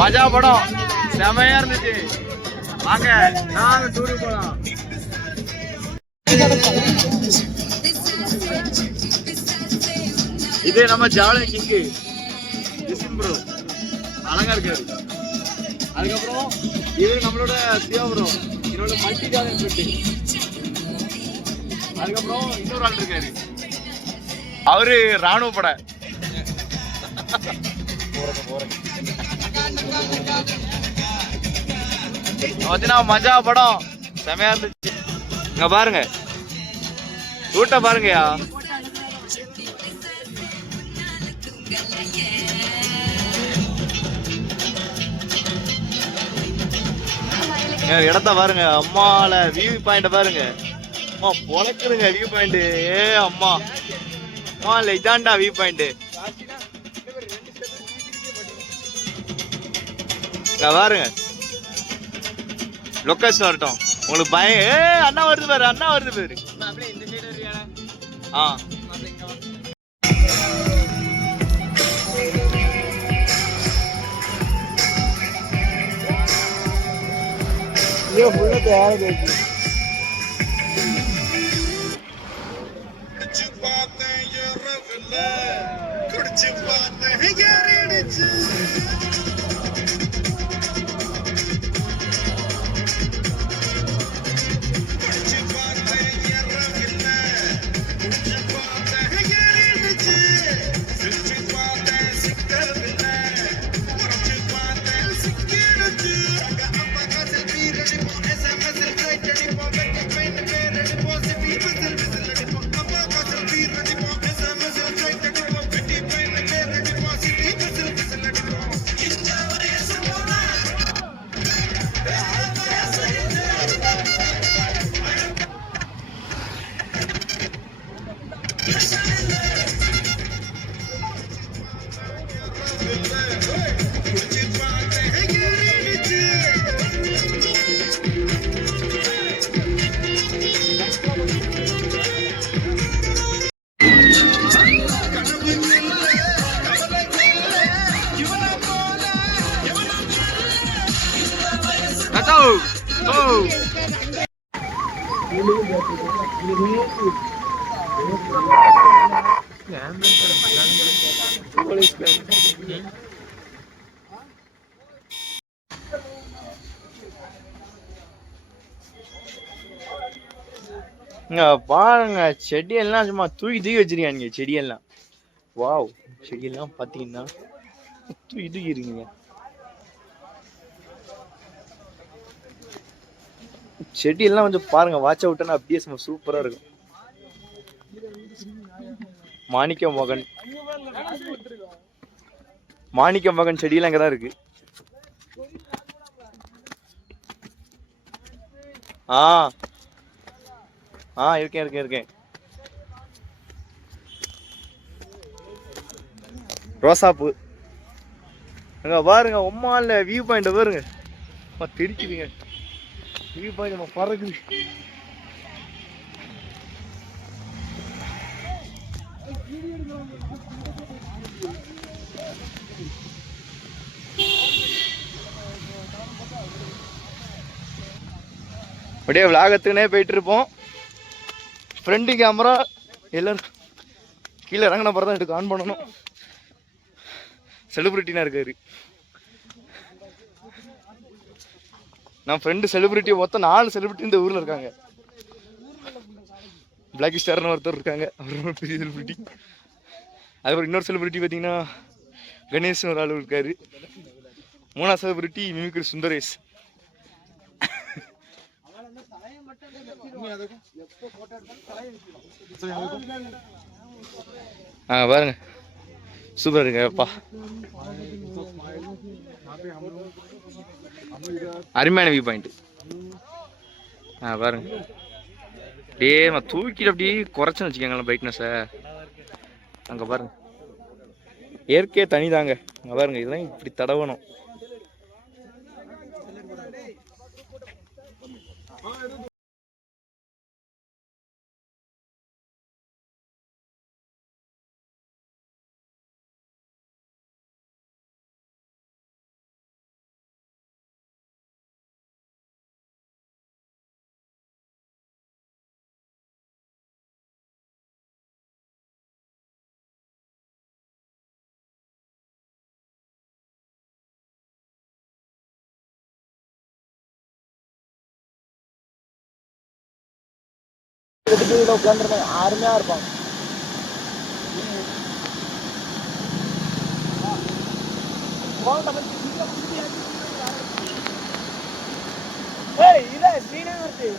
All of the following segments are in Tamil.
மஜா படம் செமையா இருந்துச்சு. வாங்க நாங்க டூரு போலாம். இது நம்ம ஜாவலின் கிங்கு ப்ரோ அழகா இருக்காரு. அதுக்கப்புறம் இது நம்மளோட சிவா ப்ரோ, என்னோட மல்டி டேலண்ட் இருக்கு. அதுக்கப்புறம் இன்னொரு ஆள் இருக்காரு, அவரு ராணுவ பட மஜா படம் செமையா இருந்துச்சு. இங்க பாருங்க கூட்ட பாருங்கயா. இடத்த பாருங்க, அம்மால வியூ பாயிண்ட பாருங்க. அம்மா பொழக்குதுங்க வியூ பாயிண்ட். ஏ அம்மா அம்மா இல்ல இதாண்டா வியூ பாயிண்ட். பாருங்க லொகேஷன் வரட்டும் உங்களுக்கு பயம். ஏ அண்ணா வருது பாரு, அண்ணா வருது பாரு. ஆ ये फुल तैयार है कुछ बातें ये रगले कुछ बातें ये रिच இங்க பாருங்க செடியெல்லாம் சும்மா தூக்கி தூக்கி வச்சிருக்காங்க. செடியெல்லாம் வாவ், செடியெல்லாம் பாத்தீங்கன்னா தூக்கி தூக்கி இருக்குங்க. செடியெல்லாம் கொஞ்சம் பாருங்க, வாட்ச் அவுட்னா அப்படியே சூப்பரா இருக்கும். மாணிக்க மகன் மாணிக்க மகன் செடியெல்லாம் இங்கதான் இருக்கு. இருக்கேன் இருக்கேன் இருக்கேன். ரோசாப்பூ அங்க பாருங்க. உம்மா இல்ல வியூ பாயிண்ட் பாருங்க, தெரிக்குதுங்க வியூ பாயிண்ட் பறக்குது. அப்படியே விளாகத்துக்குனே போயிட்டு இருப்போம். ஃப்ரண்ட் கேமரா எல்லாரும் கீழே இறங்கின பிறகு தான் எடுக்க ஆன் பண்ணணும். செலிபிரிட்டினா இருக்காரு. நான் ஃப்ரெண்டு செலிபிரிட்டி மொத்தம் 4 செலிபிரிட்டி இந்த ஊர்ல இருக்காங்க. பிளாக் ஸ்டார்னு ஒருத்தர் இருக்காங்க, அவர் பெரிய செலிபிரிட்டி. அதுக்கப்புறம் இன்னொரு செலிபிரிட்டி பார்த்தீங்கன்னா கணேஷ்னு ஒரு ஆள் இருக்காரு. 3ஆவது செலிபிரிட்டி மிமிக்ரி சுந்தரேஷ். பாருங்க சூப்பர் இருக்குப்பா, அருமையான வியூ பாயிண்ட். பாருங்க அப்படியே தூக்கிட்டு அப்படியே குறைச்சுன்னு வச்சுக்கோங்களேன் பிரைட்னஸை. அங்கே பாருங்க இயற்கையே தனிதாங்க. அங்கே பாருங்க இதெல்லாம் இப்படி தடவணும். உட்காந்துருப்பாங்க, அருமையா இருப்பாங்க. இல்ல சீனே வருது.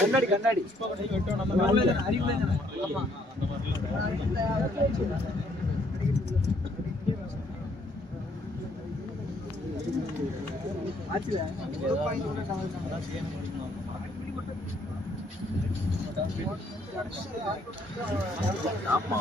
கண்ணாடி கண்ணாடி ஆமா.